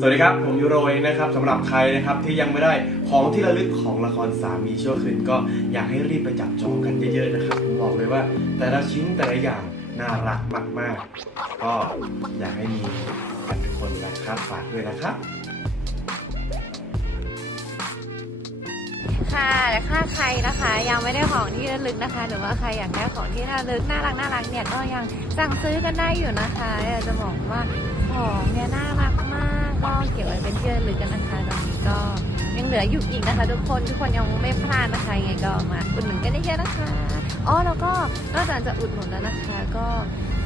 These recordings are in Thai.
สวัสดีครับ ผมยูโรเองนะครับสำหรับใครนะครับที่ยังไม่ได้ของที่ระลึกของละครสามีชั่วคืนก็อยากให้รีบไปจับจองกันเยอะๆนะครับผมบอกเลยว่า แต่ละชิ้นแต่ละอย่างน่ารักมากๆ ก็อยากให้มีกันทุกคนนะครับฝากด้วยนะครับค่ะแต่ถ้าใครนะคะ ยังไม่ได้ของที่ระลึกนะคะ หรือว่าใครอยากได้ของที่ระลึกน่ารักน่ารักเนี่ยก็ยังสั่งซื้อกันได้อยู่นะคะอยากจะบอกว่าของเนี่ยน่ารักมาก ก็เก็บไว้เป็นที่ระลึกกันนะคะตอนนี้ก็ยังเหลืออยู่อีกนะคะ ทุกคนทุกคนยังไม่พลาดนะคะยังไงก็มาอุดหนุนกันได้เยอะนะคะอ๋อแล้วก็นอกจากจะอุดหนุนแล้วนะคะก็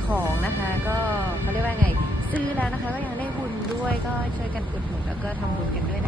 ของนะคะก็เขาเรียกว่าไง ซื้อแล้วนะคะ ก็ยังได้บุญด้วยก็ช่วยกันอุดหนุนแล้วก็ทำบุญกันด้วยนะ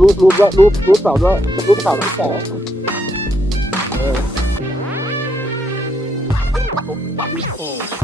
รูปรูปรูปด้วยรูปรูปเสาด้วยรูปเสารูปเสา Oh.